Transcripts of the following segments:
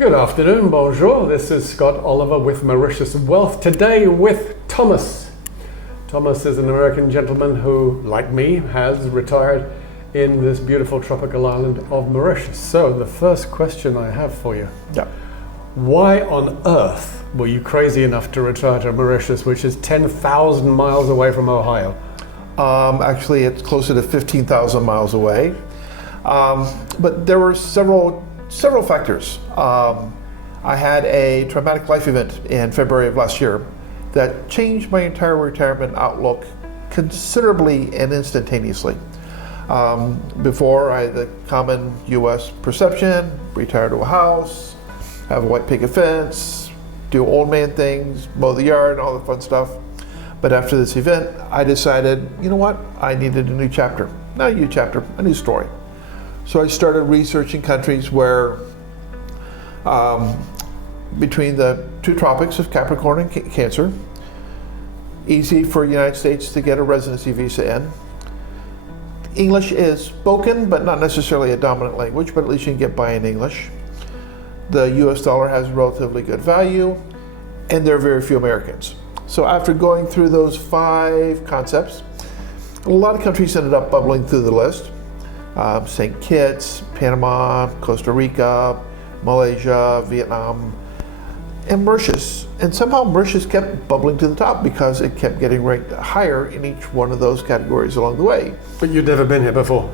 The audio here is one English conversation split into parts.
Good afternoon, bonjour. This is Scott Oliver with Mauritius Wealth. Today with Thomas. Thomas is an American gentleman who, like me, has retired in this beautiful tropical island of Mauritius. So the first question I have for you. Yeah. Why on earth were you crazy enough to retire to Mauritius, which is 10,000 miles away from Ohio? Actually, it's closer to 15,000 miles away. But there were several factors. I had a traumatic life event in February of last year that changed my entire retirement outlook considerably and instantaneously. Before, I had the common U.S. perception: retire to a house, have a white picket fence, do old man things, mow the yard, all the fun stuff. But after this event, I decided, you know what? I needed a new chapter. Not a new chapter, a new story. So I started researching countries where, between the two tropics of Capricorn and Cancer, easy for the United States to get a residency visa in. English is spoken, but not necessarily a dominant language, but at least you can get by in English. The US dollar has relatively good value, and there are very few Americans. So after going through those 5 concepts, a lot of countries ended up bubbling through the list. St. Kitts, Panama, Costa Rica, Malaysia, Vietnam, and Mauritius. And somehow Mauritius kept bubbling to the top because it kept getting ranked higher in each one of those categories along the way. But you'd never been here before?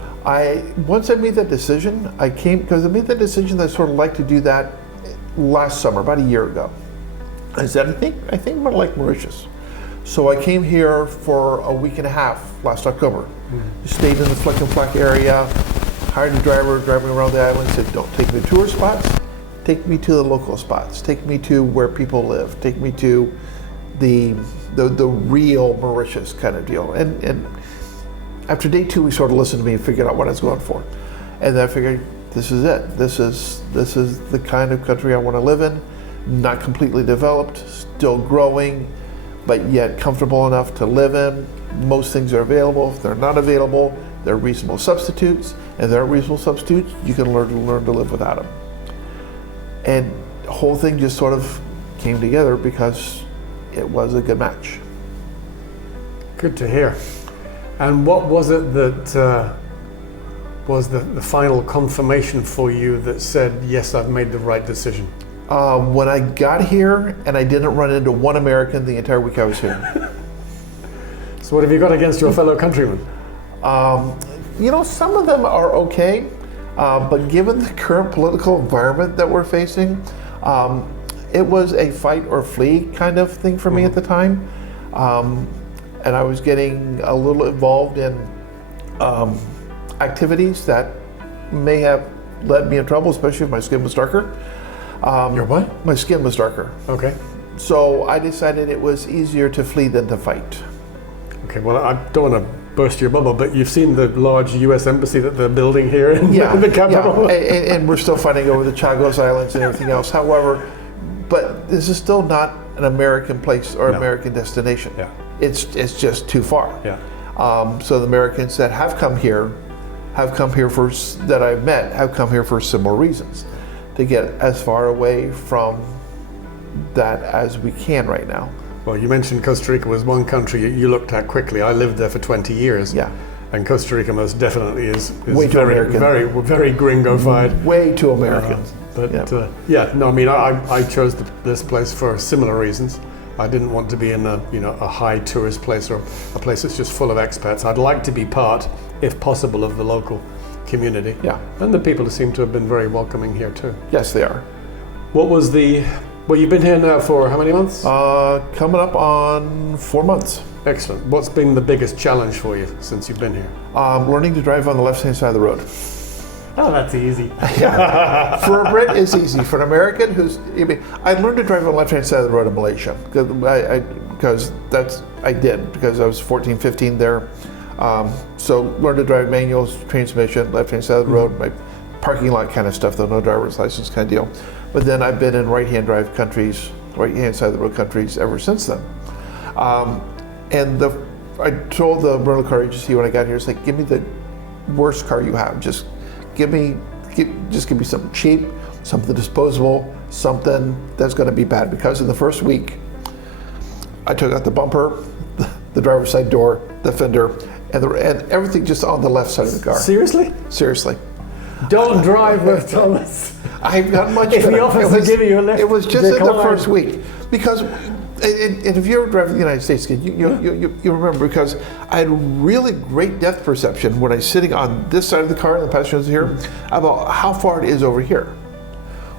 Once I made that decision, because I made that decision that I sort of like to do that last summer, about a year ago. I said, I think I'm gonna like Mauritius. So I came here for a week and a half last October. Stayed in the Flick and Flack area, hired a driver, driving around the island, said, don't take me to tour spots, take me to the local spots, take me to where people live, take me to the real Mauritius kind of deal. And after day 2, he sort of listened to me and figured out what I was going for. And then I figured, this is it. This is the kind of country I want to live in. Not completely developed, still growing, but yet comfortable enough to live in. Most things are available. If they're not available, there are reasonable substitutes. And there are reasonable substitutes, you can learn to live without them. And the whole thing just sort of came together because it was a good match. Good to hear. And what was it that was the final confirmation for you that said, yes, I've made the right decision? When I got here and I didn't run into one American the entire week I was here. So what have you got against your fellow countrymen? Some of them are okay, but given the current political environment that we're facing, it was a fight or flee kind of thing for me at the time. And I was getting a little involved in activities that may have led me in trouble, especially if my skin was darker. Your what? My skin was darker. Okay. So I decided it was easier to flee than to fight. Okay, well, I don't want to burst your bubble, but you've seen the large U.S. embassy that they're building here in the capital. Yeah. And we're still fighting over the Chagos Islands and everything else. However, but this is still not an American place or American destination. Yeah. It's just too far. Yeah. So the Americans that have come here that I've met have come here for similar reasons, to get as far away from that as we can right now. Well, you mentioned Costa Rica was one country you looked at quickly. I lived there for 20 years. Yeah. And Costa Rica most definitely is way too American. Very gringofied. Way too American. I chose this place for similar reasons. I didn't want to be in a high tourist place or a place that's just full of expats. I'd like to be part, if possible, of the local community. Yeah. And the people seem to have been very welcoming here too. Yes, they are. Well, you've been here now for how many months? Coming up on 4 months. Excellent. What's been the biggest challenge for you since you've been here? Learning to drive on the left-hand side of the road. Oh, that's easy. Yeah. For a Brit, it's easy. For an American I learned to drive on the left-hand side of the road in Malaysia because I was 14, 15 there. So learned to drive manual transmission, left-hand side of the road, my parking lot kind of stuff, though no driver's license kind of deal. But then I've been in right-hand drive countries, right-hand side of the road countries ever since then. And I told the rental car agency when I got here, it's like, give me the worst car you have. Just give me just give me something cheap, something disposable, something that's going to be bad. Because in the first week, I took out the bumper, the driver's side door, the fender, and everything just on the left side of the car. Seriously? Seriously. Don't drive with Thomas. I've got much if better. he offers to give you a lift, it was just in the first week. Because, and if you ever drive in the United States, you remember, because I had really great depth perception when I was sitting on this side of the car and the passengers here, about how far it is over here.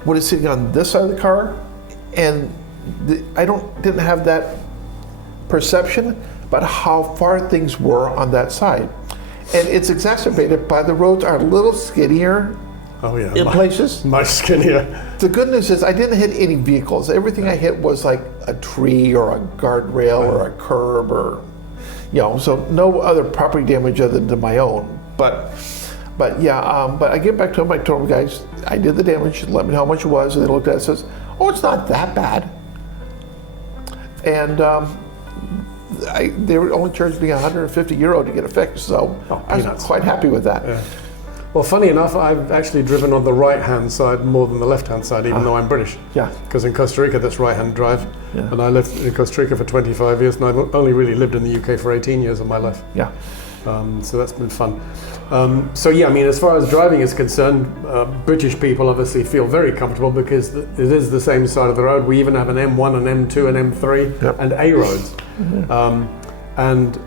When it's sitting on this side of the car, and I didn't have that perception about how far things were on that side. And it's exacerbated by the roads are a little skinnier in places. Much skinnier. The good news is I didn't hit any vehicles. Everything I hit was like a tree or a guardrail or a curb or, so no other property damage other than my own. But I get back to them, I told them, guys, I did the damage, let me know how much it was, and they looked at it and says, oh, it's not that bad. And they were only charged me €150 to get it fixed, so I was quite happy with that. Yeah. Well, funny enough, I've actually driven on the right-hand side more than the left-hand side, even though I'm British. Yeah. Because in Costa Rica, that's right-hand drive. Yeah. And I lived in Costa Rica for 25 years, and I've only really lived in the UK for 18 years of my life. Yeah. So that's been fun. As far as driving is concerned, British people obviously feel very comfortable because it is the same side of the road. We even have an M1, an M2, an M3, and A roads. Mm-hmm. And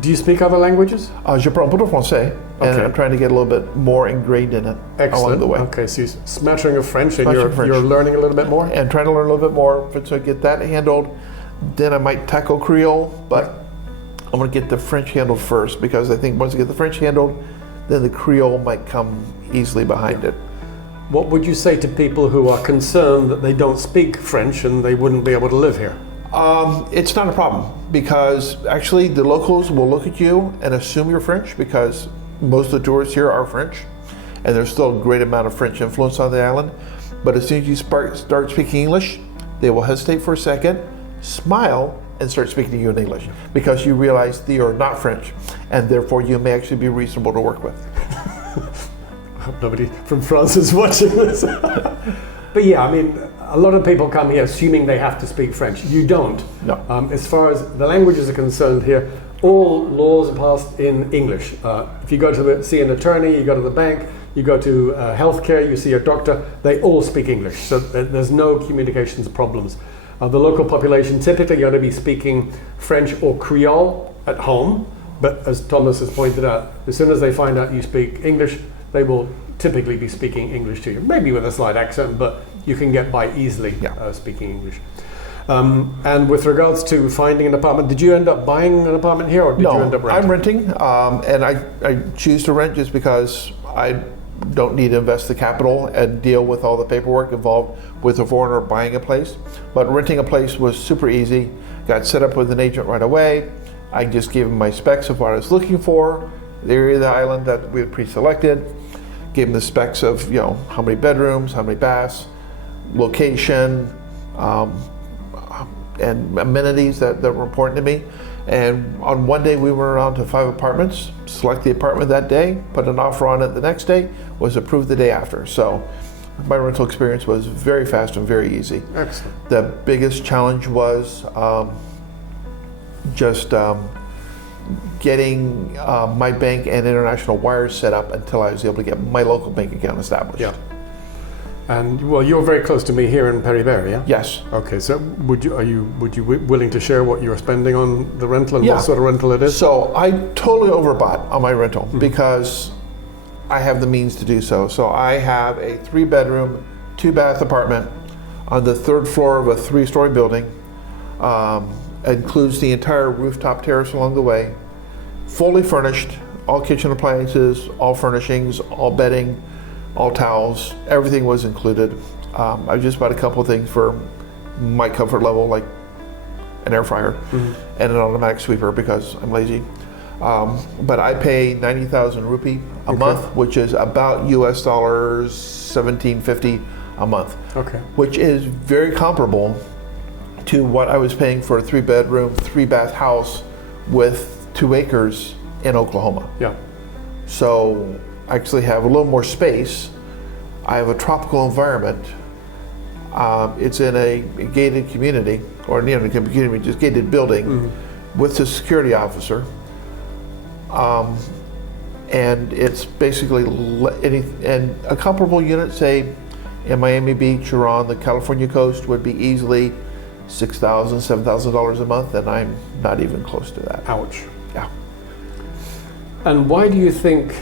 do you speak other languages? Je parle un peu de français, and I'm trying to get a little bit more ingrained in it along the way. Okay, so you're smattering of French, and you're learning a little bit more? And trying to learn a little bit more, so I get that handled. Then I might tackle Creole, but I'm going to get the French handled first, because I think once I get the French handled, then the Creole might come easily behind it. What would you say to people who are concerned that they don't speak French and they wouldn't be able to live here? It's not a problem, because actually the locals will look at you and assume you're French, because most of the tourists here are French, and there's still a great amount of French influence on the island. But as soon as you start speaking English, they will hesitate for a second, smile, and start speaking to you in English, because you realize that you're not French, and therefore you may actually be reasonable to work with. I hope nobody from France is watching this. But a lot of people come here assuming they have to speak French. You don't. No. As far as the languages are concerned here, all laws are passed in English. If you go to see an attorney, you go to the bank, you go to healthcare, you see a doctor, they all speak English. So there's no communications problems. The local population typically going to be speaking French or Creole at home, but as Thomas has pointed out, as soon as they find out you speak English, they will typically be speaking English to you, maybe with a slight accent, but you can get by easily speaking English. And with regards to finding an apartment, did you end up buying an apartment here, or did you end up renting? I'm renting, and I choose to rent just because I don't need to invest the capital and deal with all the paperwork involved with a foreigner buying a place. But renting a place was super easy. Got set up with an agent right away. I just gave him my specs of what I was looking for, the area of the island that we had pre-selected, gave him the specs of how many bedrooms, how many baths, location, and amenities that were important to me. And on one day we went around to 5 apartments, select the apartment that day, put an offer on it the next day, was approved the day after. So my rental experience was very fast and very easy. Excellent. The biggest challenge was getting my bank and international wires set up until I was able to get my local bank account established. Yeah. And you're very close to me here in Perry-Barry, yeah? Yes. Okay, so would you willing to share what you're spending on the rental and what sort of rental it is? So I totally overbought on my rental because I have the means to do so. So I have a 3-bedroom, 2-bath apartment on the 3rd floor of a 3-story building. Includes the entire rooftop terrace along the way, fully furnished, all kitchen appliances, all furnishings, all bedding, all towels, everything was included. I just bought a couple of things for my comfort level, like an air fryer and an automatic sweeper because I'm lazy. But I pay 90,000 rupee a month, which is about US dollars $17.50 a month, which is very comparable to what I was paying for a 3-bedroom, 3-bath house with 2 acres in Oklahoma. Yeah. So I actually have a little more space, I have a tropical environment. It's in a gated community, or just gated building, with a security officer. And it's basically and a comparable unit, say in Miami Beach or on the California coast, would be easily $6,000, $7,000 a month, and I'm not even close to that. Ouch. Yeah. And why do you think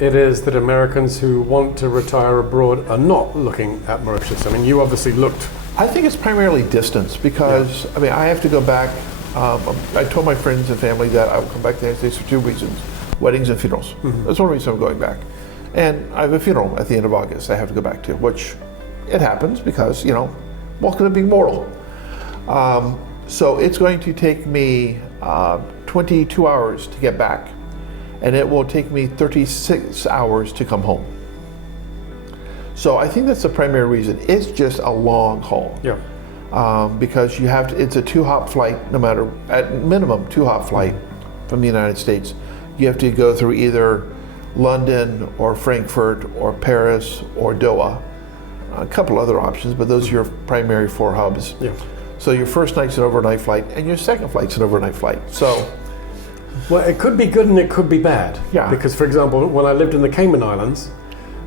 it is that Americans who want to retire abroad are not looking at Mauritius? I mean, you obviously looked. I think it's primarily distance because, I mean, I have to go back. I told my friends and family that I would come back to the United States for 2 reasons: weddings and funerals. That's one reason I'm going back. And I have a funeral at the end of August I have to go back to, which it happens because, what could it be mortal? So it's going to take me 22 hours to get back, and it will take me 36 hours to come home. So I think that's the primary reason. It's just a long haul. Yeah. Because you have to, it's a 2-hop flight, no matter, at minimum 2-hop flight from the United States. You have to go through either London or Frankfurt or Paris or Doha. A couple other options, but those are your primary 4 hubs. Yeah. So your first night's an overnight flight, and your second flight's an overnight flight. So, well, it could be good and it could be bad. Yeah. Because, for example, when I lived in the Cayman Islands,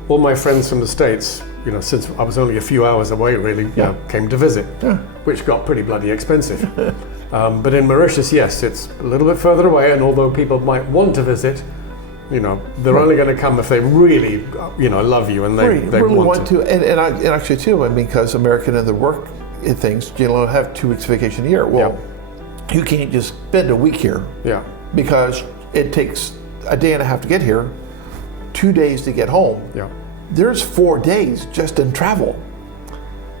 all my friends from the States, since I was only a few hours away, really, came to visit, which got pretty bloody expensive. But in Mauritius, yes, it's a little bit further away, and although people might want to visit, they're only going to come if they really, love you and they really want to. And actually too, I mean, because American and the work things, have 2 weeks vacation a year. Well, you can't just spend a week here. Yeah. Because it takes a day and a half to get here, 2 days to get home. Yeah. There's 4 days just in travel.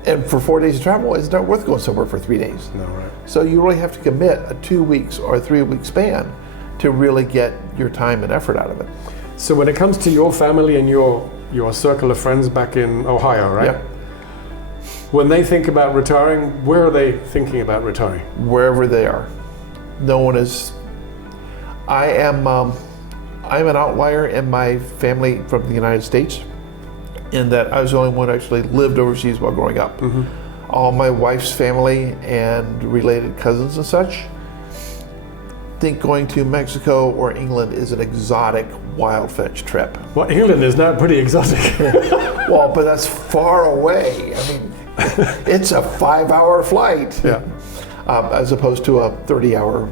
And for 4 days of travel, it's not worth going somewhere for 3 days. No, right. So you really have to commit a 2 weeks or a 3 week span to really get your time and effort out of it. So when it comes to your family and your circle of friends back in Ohio, right? Yep. When they think about retiring, where are they thinking about retiring? Wherever they are. No one is. I'm an outlier in my family from the United States, in that I was the only one who actually lived overseas while growing up. All my wife's family and related cousins and such think going to Mexico or England is an exotic wild fetch trip. Well, England is now pretty exotic. Well, but that's far away. I mean, it's a 5-hour flight, as opposed to a 30-hour,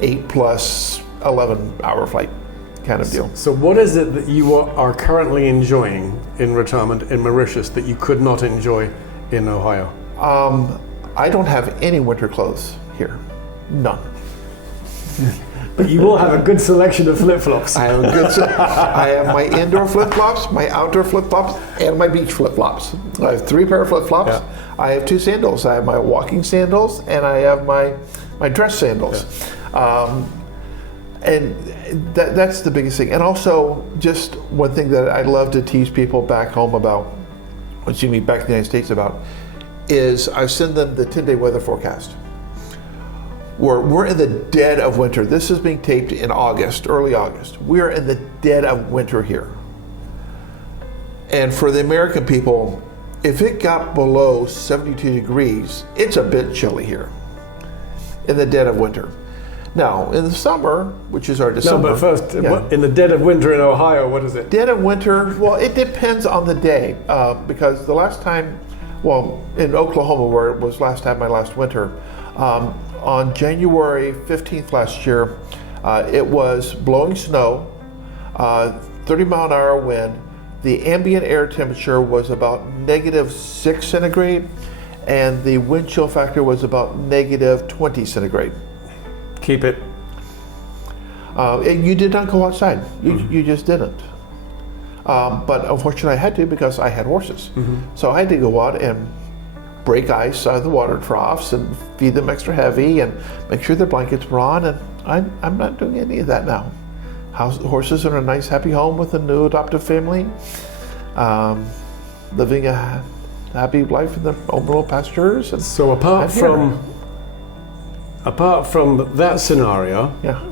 8 plus 11-hour flight kind of deal. So what is it that you are currently enjoying in retirement in Mauritius that you could not enjoy in Ohio? I don't have any winter clothes here. None. But you will have a good selection of flip-flops. I have my indoor flip-flops, my outdoor flip-flops, and my beach flip-flops. I have 3 pair of flip-flops. Yeah. I have 2 sandals. I have my walking sandals, and I have my dress sandals. Yeah. And that's the biggest thing. And also, just one thing that I love to tease people back home about, back in the United States about, is I send them the 10-day weather forecast. We're in the dead of winter. This is being taped in August, early August. We're in the dead of winter here. And for the American people, if it got below 72 degrees, it's a bit chilly here in the dead of winter. Now, in the summer, which is our December. No, but first, in the dead of winter in Ohio, what is it? Dead of winter, well, it depends on the day. Because the last time, in Oklahoma, where it was my last winter, on January 15th last year, it was blowing snow, 30-mile-an-hour wind. The ambient air temperature was about -6 centigrade, and the wind chill factor was about -20 centigrade. Keep it. And you did not go outside. You just didn't. But unfortunately, I had to because I had horses. So I had to go out and break ice out of the water troughs and feed them extra heavy and make sure their blankets were on. And I'm not doing any of that now. Horses are in a nice, happy home with a new adoptive family, living a happy life in their own little pastures. And so apart from that scenario,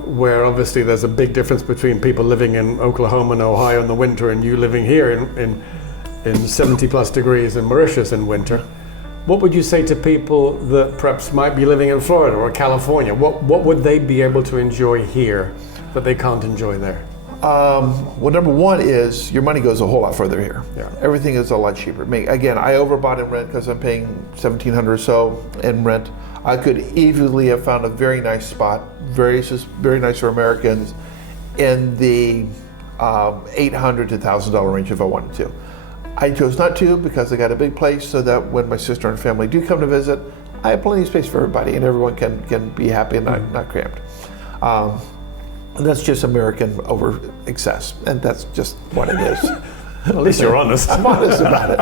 where obviously there's a big difference between people living in Oklahoma and Ohio in the winter and you living here in in 70 plus degrees in Mauritius in winter. What would you say to people that perhaps might be living in Florida or California? What would they be able to enjoy here that they can't enjoy there? Well, number one is your money goes a whole lot further here. Yeah. Everything is a lot cheaper. Again, I overbought in rent because I'm paying $1,700 or so in rent. I could easily have found a very nice spot, very nice for Americans, in the $800 to $1,000 range if I wanted to. I chose not to because I got a big place so that when my sister and family do come to visit, I have plenty of space for everybody and everyone can be happy and not cramped. And that's just American over excess, and that's just what it is. At least you're honest. I'm honest about it.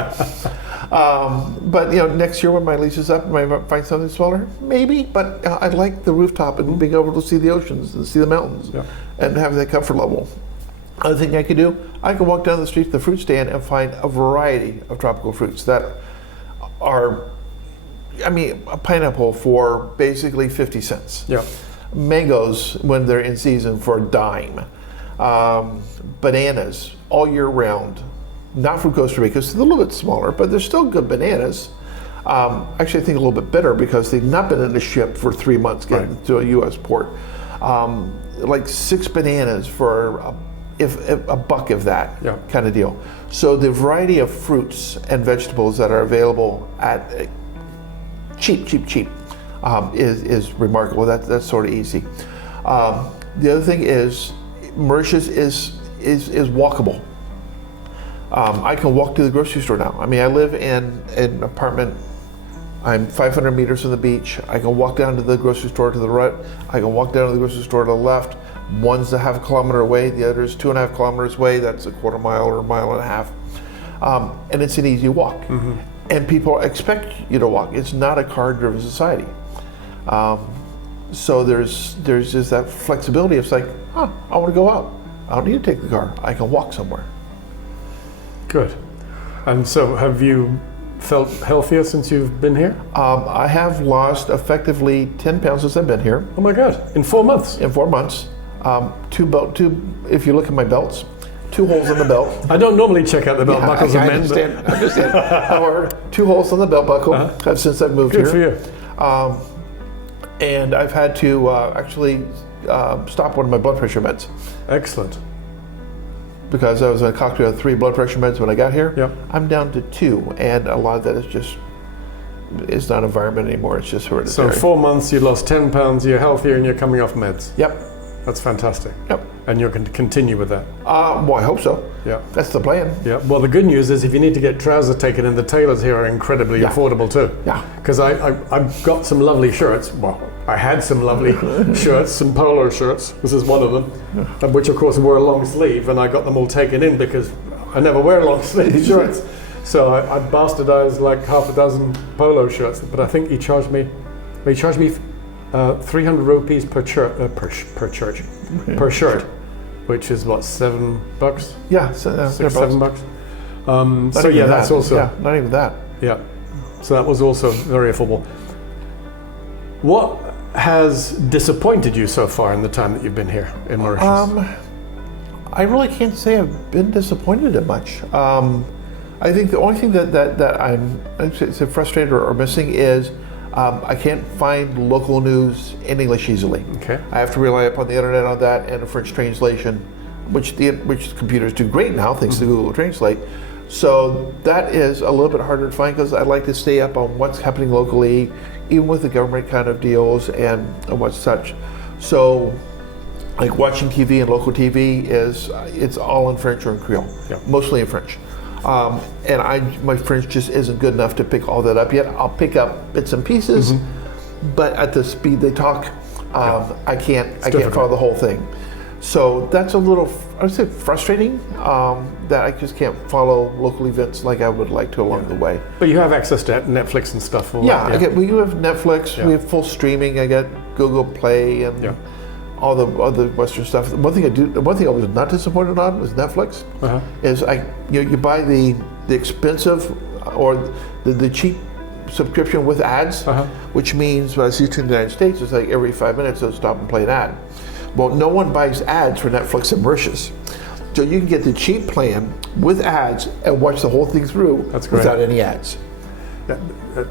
But next year when my lease is up, I might find something smaller, maybe. But I like the rooftop and being able to see the oceans and see the mountains, and having that comfort level. Other thing I could do, I can walk down the street to the fruit stand and find a variety of tropical fruits that are, a pineapple for basically 50 cents. Yeah. Mangoes when they're in season for a dime. Bananas all year round. Not from Costa Rica, so they're a little bit smaller, but they're still good bananas. Actually, I think a little bit better because they've not been in a ship for 3 months getting to a U.S. port. Like 6 bananas for a buck of that kind of deal. So the variety of fruits and vegetables that are available at cheap is remarkable. That's sort of easy. The other thing is Mauritius is walkable. I can walk to the grocery store now. I live in an apartment. I'm 500 meters from the beach. I can walk down to the grocery store to the right. I can walk down to the grocery store to the left. One's a half kilometer away. The other's 2.5 kilometers away. That's a quarter mile or a mile and a half. And it's an easy walk. Mm-hmm. And people expect you to walk. It's not a car-driven society. So there's just that flexibility. It's like, I want to go out. I don't need to take the car. I can walk somewhere. Good. And so have you felt healthier since you've been here? I have lost effectively 10 pounds since I've been here. Oh my God, in 4 months? In 4 months. Two, if you look at my belts, 2 holes in the belt. I don't normally check out the belt buckles of men. I understand. However, 2 holes on the belt buckle since I've moved here. Good for you. And I've had to actually stop one of my blood pressure meds. Excellent. Because I was on a cocktail of 3 blood pressure meds when I got here. Yep. I'm down to 2, and a lot of that is just, it's not environment anymore, it's just hereditary. So 4 months, you lost 10 pounds, you're healthier and you're coming off meds. Yep. That's fantastic. Yep. And you're going to continue with that. Well, I hope so. Yeah. That's the plan. Yeah. Well, the good news is if you need to get trousers taken in, the tailors here are incredibly affordable too. Yeah. Because I've got some lovely shirts. Well, I had some lovely shirts, some polo shirts. This is one of them, which of course were a long sleeve, and I got them all taken in because I never wear long sleeve shirts. So I bastardized like half a dozen polo shirts, but I think he charged me 300 rupees per shirt, which is what, $7? Yeah, $7. So yeah, that's also not even that. Yeah, so that was also very affordable. What has disappointed you so far in the time that you've been here in Mauritius? I really can't say I've been disappointed in much. I think the only thing that I'm frustrated or missing is I can't find local news in English easily. Okay. I have to rely upon the internet on that and a French translation, which computers do great now thanks to Google Translate. So that is a little bit harder to find because I like to stay up on what's happening locally, even with the government kind of deals and what's such. So like watching TV and local TV it's all in French or in Creole, mostly in French. And my French just isn't good enough to pick all that up yet. I'll pick up bits and pieces, but at the speed they talk, I can't follow the whole thing. So that's a little, I would say, frustrating that I just can't follow local events like I would like to along the way. But you have access to Netflix and stuff. We have Netflix. We have full streaming. I got Google Play and all the other Western stuff. One thing I was not disappointed on was Netflix. Is you buy the expensive or the cheap subscription with ads, which means when I see it in the United States, it's like every 5 minutes they'll stop and play an ad. Well, no one buys ads for Netflix in Mauritius. So you can get the cheap plan with ads and watch the whole thing through That's great. without any ads.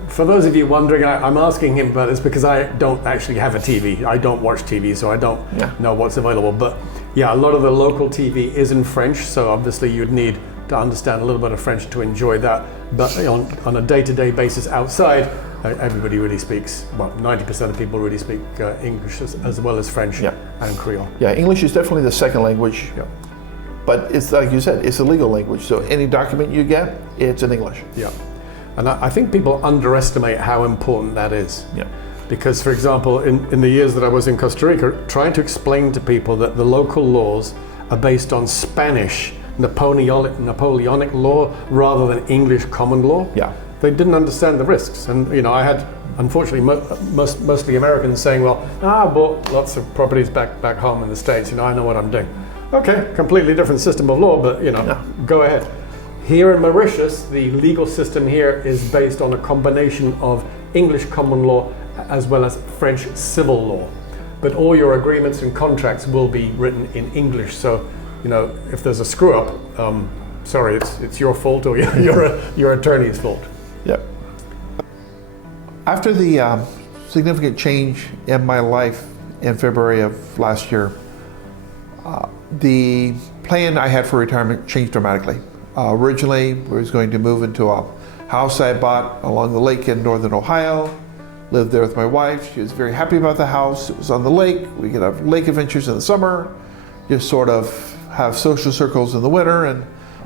For those of you wondering, I'm asking him about this because I don't actually have a TV. I don't watch TV, so I don't know what's available. But yeah, a lot of the local TV is in French, so obviously you'd need to understand a little bit of French to enjoy that. But on a day-to-day basis outside, everybody really speaks, well, 90% of people really speak English as well as French and Creole. Yeah, English is definitely the second language. Yeah. But it's like you said, it's a legal language. So any document you get, it's in English. Yeah. And I think people underestimate how important that is. Yeah. Because, for example, in the years that I was in Costa Rica, trying to explain to people that the local laws are based on Spanish Napoleonic law rather than English common law, they didn't understand the risks. And I had, unfortunately, mostly Americans saying, well, I bought lots of properties back home in the States, I know what I'm doing. Okay, completely different system of law, but go ahead. Here in Mauritius, the legal system here is based on a combination of English common law as well as French civil law. But all your agreements and contracts will be written in English. So, if there's a screw up, sorry, it's your fault or your attorney's fault. Yep. After the significant change in my life in February of last year, the plan I had for retirement changed dramatically. Originally, we was going to move into a house I bought along the lake in northern Ohio, lived there with my wife. She was very happy about the house. It was on the lake. We could have lake adventures in the summer, just sort of have social circles in the winter, and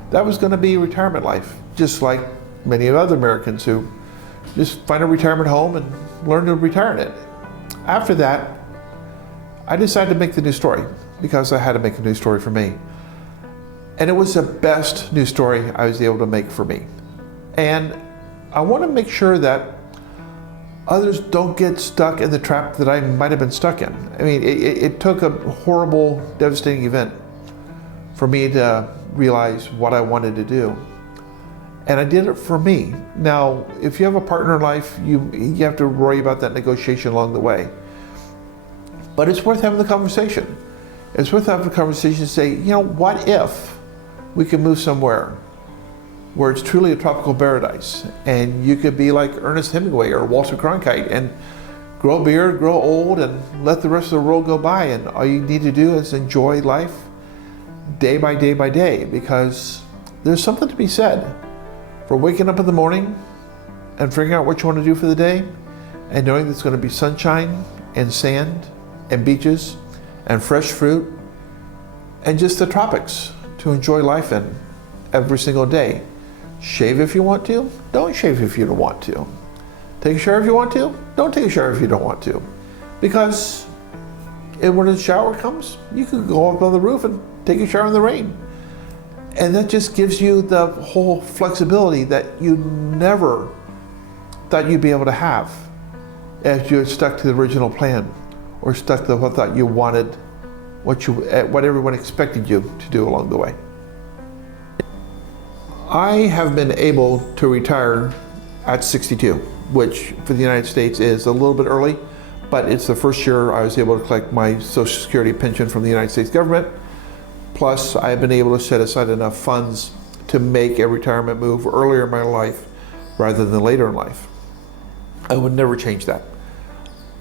that was going to be retirement life, just like many other Americans who just find a retirement home and learn to retire in it. After that, I decided to make the new story because I had to make a new story for me. And it was the best news story I was able to make for me. And I want to make sure that others don't get stuck in the trap that I might have been stuck in. I mean, it took a horrible, devastating event for me to realize what I wanted to do. And I did it for me. Now, if you have a partner in life, you have to worry about that negotiation along the way. But it's worth having the conversation. It's worth having the conversation to say, what if we could move somewhere where it's truly a tropical paradise and you could be like Ernest Hemingway or Walter Cronkite and grow a beard, grow old, and let the rest of the world go by, and all you need to do is enjoy life day by day by day, because there's something to be said for waking up in the morning and figuring out what you want to do for the day and knowing there's going to be sunshine and sand and beaches and fresh fruit and just the tropics to enjoy life in every single day. Shave if you want to, don't shave if you don't want to. Take a shower if you want to, don't take a shower if you don't want to. Because when the shower comes, you can go up on the roof and take a shower in the rain. And that just gives you the whole flexibility that you never thought you'd be able to have if you had stuck to the original plan or stuck to what thought you wanted, what everyone expected you to do along the way. I have been able to retire at 62, which for the United States is a little bit early, but it's the first year I was able to collect my Social Security pension from the United States government. Plus, I've been able to set aside enough funds to make a retirement move earlier in my life rather than later in life. I would never change that.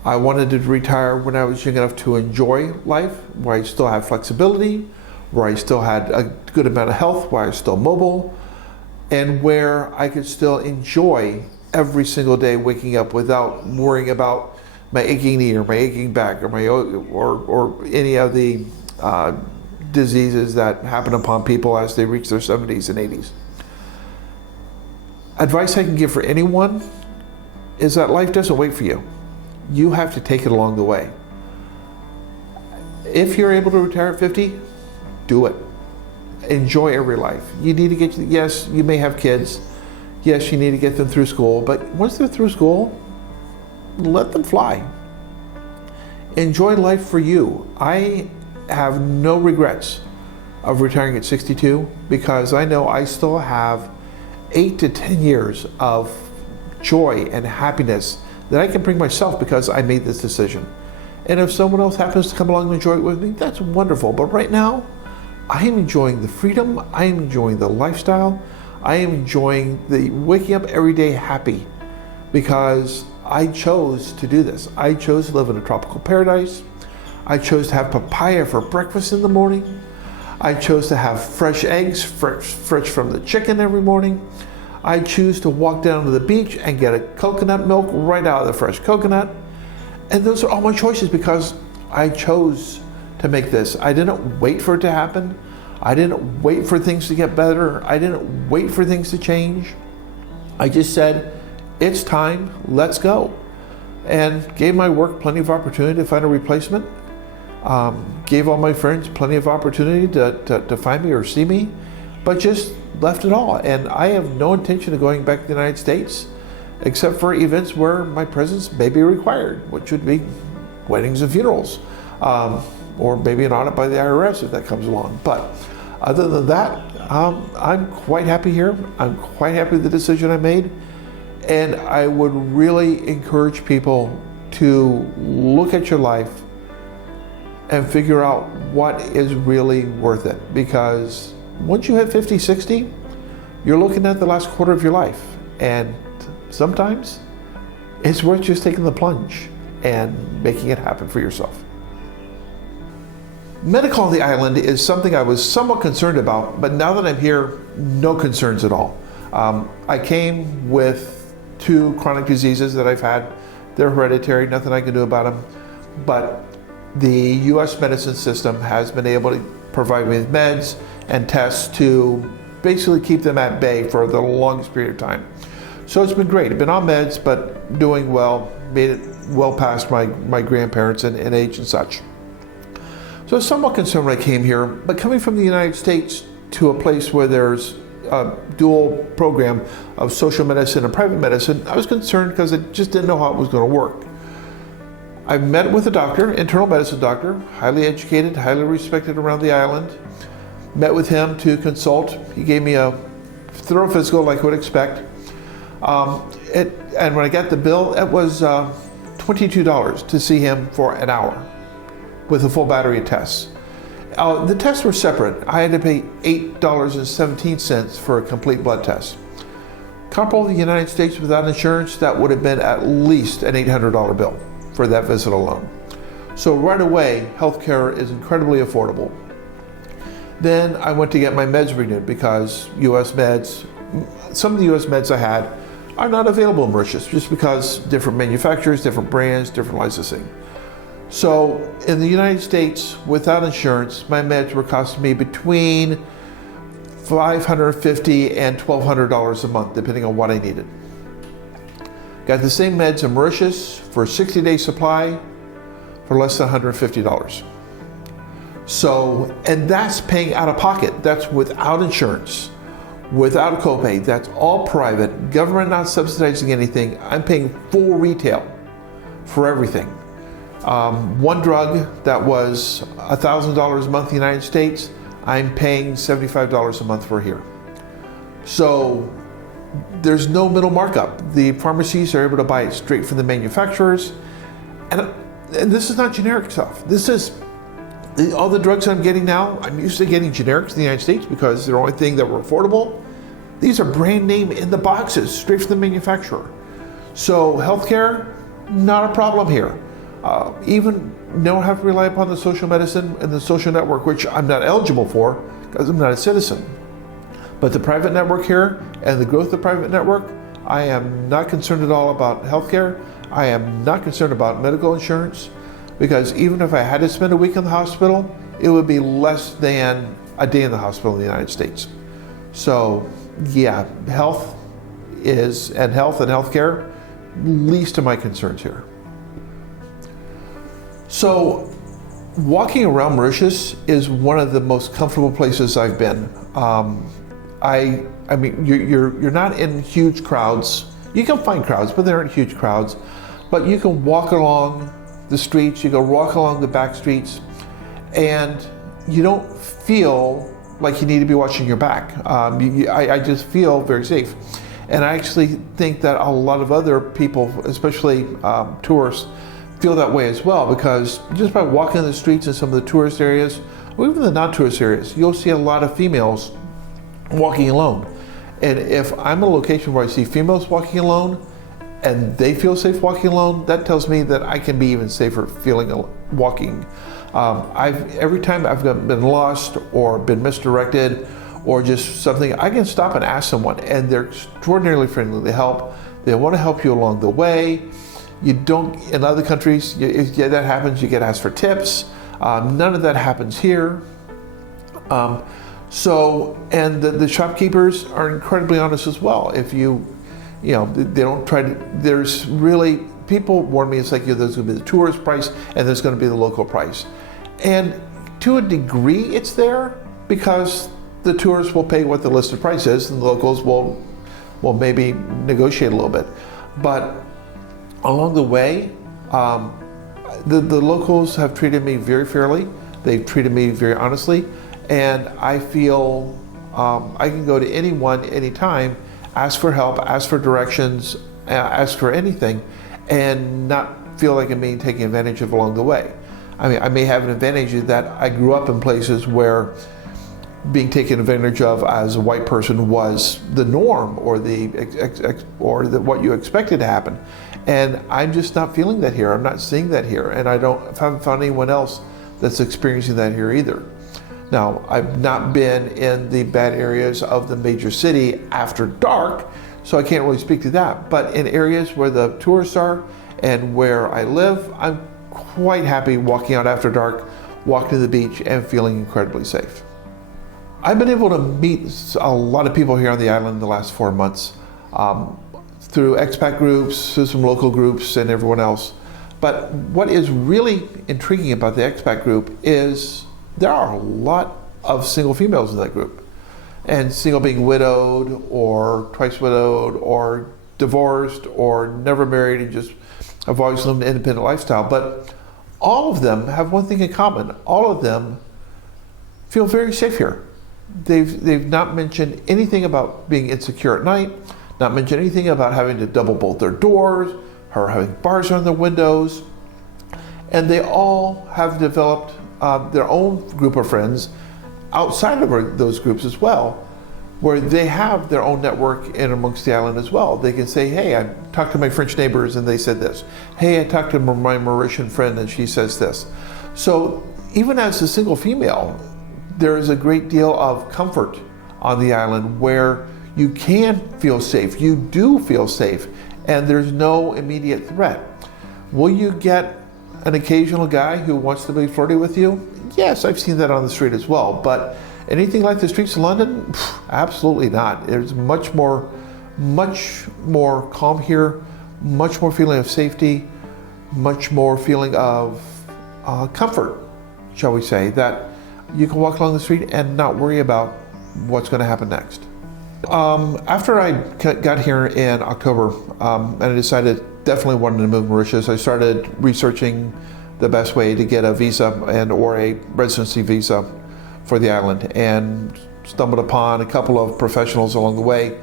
I wanted to retire when I was young enough to enjoy life, where I still have flexibility, where I still had a good amount of health, where I was still mobile, and where I could still enjoy every single day waking up without worrying about my aching knee or my aching back or any of the diseases that happen upon people as they reach their 70s and 80s. Advice I can give for anyone is that life doesn't wait for you. You have to take it along the way. If you're able to retire at 50, do it. Enjoy every life. You need to yes, you may have kids. Yes, you need to get them through school, but once they're through school, let them fly. Enjoy life for you. I have no regrets of retiring at 62 because I know I still have 8 to 10 years of joy and happiness that I can bring myself because I made this decision. And if someone else happens to come along and enjoy it with me, that's wonderful. But right now, I am enjoying the freedom, I am enjoying the lifestyle, I am enjoying the waking up every day happy because I chose to do this. I chose to live in a tropical paradise. I chose to have papaya for breakfast in the morning. I chose to have fresh eggs, fresh from the chicken every morning. I choose to walk down to the beach and get a coconut milk right out of the fresh coconut. And those are all my choices because I chose to make this. I didn't wait for it to happen. I didn't wait for things to get better. I didn't wait for things to change. I just said, it's time, let's go. And gave my work plenty of opportunity to find a replacement. Gave all my friends plenty of opportunity to find me or see me, but just left it all. And I have no intention of going back to the United States, except for events where my presence may be required, which would be weddings and funerals, or maybe an audit by the IRS if that comes along. But other than that, I'm quite happy here. I'm quite happy with the decision I made. And I would really encourage people to look at your life and figure out what is really worth it. Because once you hit 50, 60, you're looking at the last quarter of your life. And sometimes it's worth just taking the plunge and making it happen for yourself. Medical on the island is something I was somewhat concerned about, but now that I'm here, no concerns at all. I came with 2 chronic diseases that I've had. They're hereditary, nothing I can do about them. But the US medicine system has been able to provide me with meds and tests to basically keep them at bay for the longest period of time. So it's been great. I've been on meds, but doing well, made it well past my grandparents in age and such. So I was somewhat concerned when I came here, but coming from the United States to a place where there's a dual program of social medicine and private medicine, I was concerned because I just didn't know how it was going to work. I met with a doctor, internal medicine doctor, highly educated, highly respected around the island. Met with him to consult. He gave me a thorough physical like I would expect. And when I got the bill, it was $22 to see him for an hour with a full battery of tests. The tests were separate. I had to pay $8.17 for a complete blood test. Comparable to the United States without insurance, that would have been at least an $800 bill for that visit alone. So right away, healthcare is incredibly affordable. Then I went to get my meds renewed because US meds, some of the US meds I had are not available in Mauritius just because different manufacturers, different brands, different licensing. So in the United States, without insurance, my meds were costing me between $550 and $1,200 a month, depending on what I needed. Got the same meds in Mauritius for a 60-day supply for less than $150. So, and that's paying out of pocket. That's without insurance, without a copay. That's all private, government not subsidizing anything. I'm paying full retail for everything. One drug that was $1,000 a month in the United States, I'm paying $75 a month for here. So there's no middle markup. The pharmacies are able to buy it straight from the manufacturers. And this is not generic stuff. This is all the drugs I'm getting now. I'm used to getting generics in the United States because they're the only thing that were affordable. These are brand name in the boxes, straight from the manufacturer. So healthcare, not a problem here. Even don't have to rely upon the social medicine and the social network, which I'm not eligible for because I'm not a citizen. But the private network here and the growth of the private network, I am not concerned at all about healthcare. I am not concerned about medical insurance because even if I had to spend a week in the hospital, it would be less than a day in the hospital in the United States. So yeah, health and healthcare, least of my concerns here. So walking around Mauritius is one of the most comfortable places I've been. I mean, you're not in huge crowds. You can find crowds, but they aren't huge crowds. But you can walk along the streets, you can walk along the back streets, and you don't feel like you need to be watching your back. I just feel very safe. And I actually think that a lot of other people, especially tourists, feel that way as well, because just by walking the streets in some of the tourist areas or even the non-tourist areas, you'll see a lot of females walking alone. And if I'm in a location where I see females walking alone and they feel safe walking alone, that tells me that I can be even safer walking. Every time I've been lost or been misdirected or just something, I can stop and ask someone, and they're extraordinarily friendly. They help. They want to help you along the way. You don't, in other countries, if that happens, you get asked for tips. None of that happens here. And the shopkeepers are incredibly honest as well. If they don't try to, there's really, people warn me, it's like, there's going to be the tourist price and there's going to be the local price. And to a degree it's there, because the tourists will pay what the listed price is and the locals will maybe negotiate a little bit. But along the way, the locals have treated me very fairly. They've treated me very honestly. And I feel I can go to anyone, anytime, ask for help, ask for directions, ask for anything, and not feel like I'm being taken advantage of along the way. I mean, I may have an advantage in that I grew up in places where being taken advantage of as a white person was the norm, or what you expected to happen. And I'm just not feeling that here. I'm not seeing that here, and I haven't found anyone else that's experiencing that here either. Now, I've not been in the bad areas of the major city after dark, so I can't really speak to that. But in areas where the tourists are and where I live, I'm quite happy walking out after dark, walking to the beach, and feeling incredibly safe. I've been able to meet a lot of people here on the island in the last 4 months, through expat groups, through some local groups, and everyone else. But what is really intriguing about the expat group is there are a lot of single females in that group. And single being widowed or twice widowed or divorced or never married and just have always lived an independent lifestyle. But all of them have one thing in common. All of them feel very safe here. They've not mentioned anything about being insecure at night, not mentioned anything about having to double bolt their doors or having bars on their windows. And they all have developed their own group of friends outside of those groups as well, where they have their own network in amongst the island as well. They can say, hey, I talked to my French neighbors and they said this. Hey, I talked to my Mauritian friend and she says this. So even as a single female, there is a great deal of comfort on the island where you can feel safe. You do feel safe, and there's no immediate threat. Will you get an occasional guy who wants to be flirty with you? Yes, I've seen that on the street as well. But anything like the streets of London? Absolutely not. There's much more calm here, much more feeling of safety, much more feeling of comfort, shall we say, that you can walk along the street and not worry about what's going to happen next. After I got here in October, and I decided definitely wanted to move to Mauritius, I started researching the best way to get a visa or a residency visa for the island, and stumbled upon a couple of professionals along the way,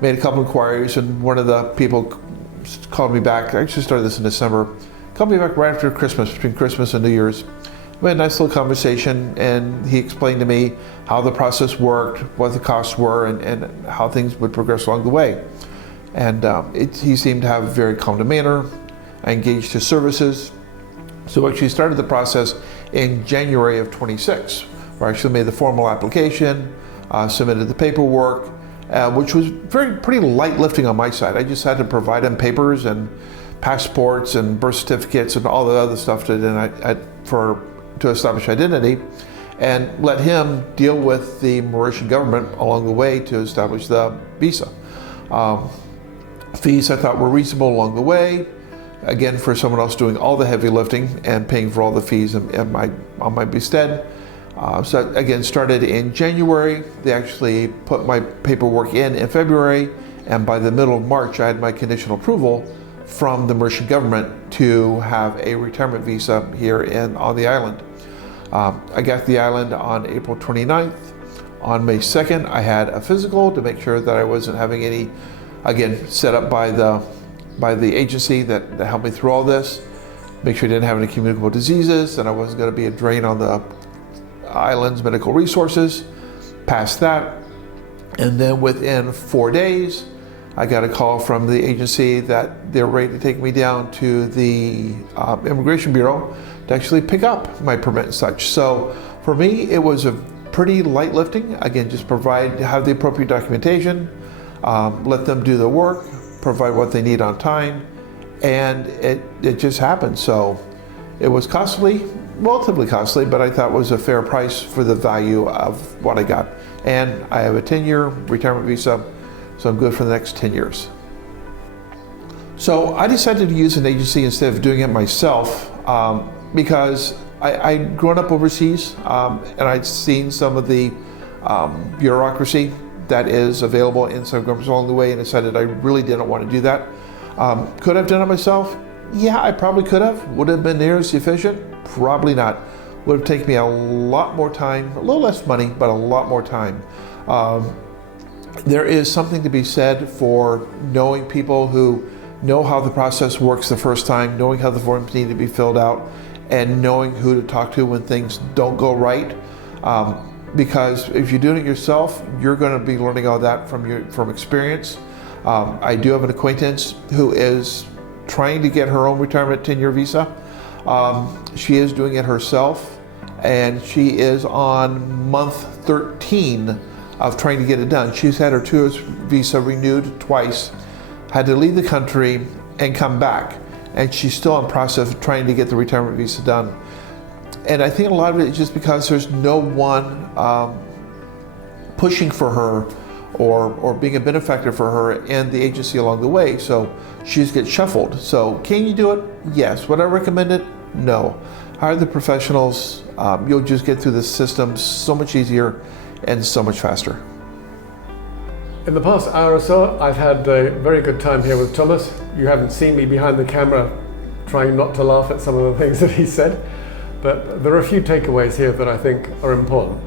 made a couple inquiries, and one of the people called me back. I actually started this in December, called me back right after Christmas, between Christmas and New Year's. We had a nice little conversation, and he explained to me how the process worked, what the costs were, and how things would progress along the way. And he seemed to have a very calm demeanor. I engaged his services. So actually started the process in January of 26, where I actually made the formal application, submitted the paperwork, which was pretty light lifting on my side. I just had to provide him papers and passports and birth certificates and all the other stuff to establish identity, and let him deal with the Mauritian government along the way to establish the visa. Fees I thought were reasonable along the way, again for someone else doing all the heavy lifting and paying for all the fees on my bestead. So again, started in January. They actually put my paperwork in February, and by the middle of March I had my conditional approval from the Mauritian government to have a retirement visa here on the island. I got the island on April 29th. On May 2nd, I had a physical to make sure that I wasn't having any, again, set up by the agency that helped me through all this, make sure I didn't have any communicable diseases, and I wasn't going to be a drain on the Islands Medical Resources, passed that, and then within 4 days, I got a call from the agency that they're ready to take me down to the Immigration Bureau to actually pick up my permit and such. So for me, it was a pretty light lifting. Again, just have the appropriate documentation, let them do the work, provide what they need on time, and it just happened. So it was costly, relatively costly, but I thought it was a fair price for the value of what I got. And I have a 10-year retirement visa, so I'm good for the next 10 years. So I decided to use an agency instead of doing it myself because I'd grown up overseas and I'd seen some of the bureaucracy that is available in some governments along the way, and decided I really didn't want to do that. Could I have done it myself? Yeah, I probably could have. Would it have been near as efficient? Probably not. Would have taken me a lot more time, a little less money, but a lot more time. There is something to be said for knowing people who know how the process works the first time, knowing how the forms need to be filled out, and knowing who to talk to when things don't go right. Because if you're doing it yourself, you're going to be learning all that from experience. I do have an acquaintance who is trying to get her own retirement 10-year visa. She is doing it herself, and she is on month 13 of trying to get it done. She's had her tourist visa renewed twice, had to leave the country and come back, and she's still in process of trying to get the retirement visa done. And I think a lot of it is just because there's no one pushing for her or being a benefactor for her and the agency along the way, so she just gets shuffled. So can you do it? Yes. Would I recommend it? No. Hire the professionals. You'll just get through the system so much easier and so much faster. In the past hour or so, I've had a very good time here with Thomas. You haven't seen me behind the camera trying not to laugh at some of the things that he said, but there are a few takeaways here that I think are important.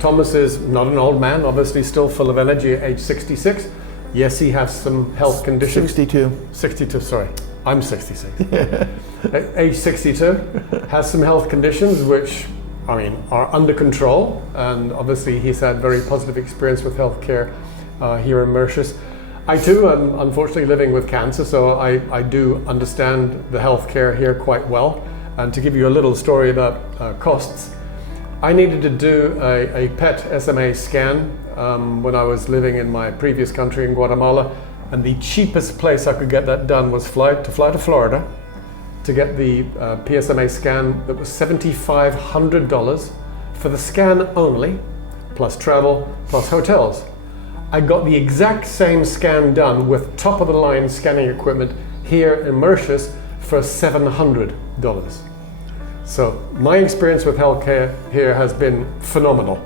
Thomas is not an old man, obviously still full of energy at age 66. Yes, he has some health conditions. 62, sorry. I'm 66. At age 62, has some health conditions which, are under control, and obviously he's had very positive experience with healthcare here in Mauritius. I too am unfortunately living with cancer, so I do understand the healthcare here quite well. And to give you a little story about costs, I needed to do a PET SMA scan when I was living in my previous country in Guatemala, and the cheapest place I could get that done was fly to Florida to get the PSMA scan. That was $7,500 for the scan only, plus travel, plus hotels. I got the exact same scan done with top-of-the-line scanning equipment here in Mauritius for $700. So my experience with healthcare here has been phenomenal.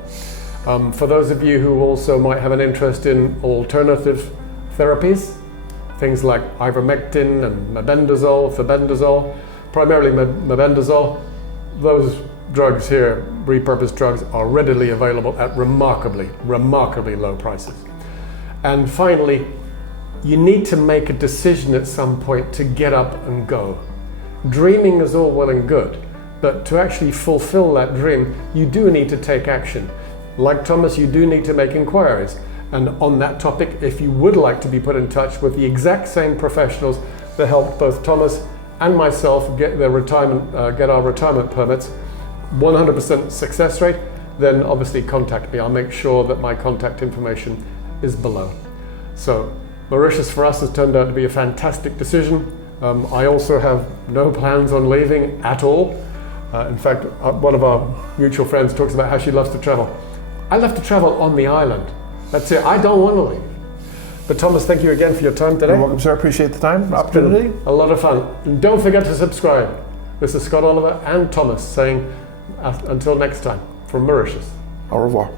For those of you who also might have an interest in alternative therapies, things like ivermectin and mebendazole, febendazole, primarily mebendazole, those drugs here, repurposed drugs, are readily available at remarkably low prices. And finally, you need to make a decision at some point to get up and go. Dreaming is all well and good, but to actually fulfill that dream, you do need to take action. Like Thomas, you do need to make inquiries. And on that topic, if you would like to be put in touch with the exact same professionals that helped both Thomas and myself get our retirement permits, 100% success rate, then obviously contact me. I'll make sure that my contact information is below. So Mauritius for us has turned out to be a fantastic decision. I also have no plans on leaving at all. In fact, one of our mutual friends talks about how she loves to travel. I love to travel on the island. That's it. I don't want to leave. But Thomas, thank you again for your time today. You're welcome, sir. Appreciate the time, opportunity. A lot of fun. And don't forget to subscribe. This is Scott Oliver and Thomas saying until next time from Mauritius. Au revoir.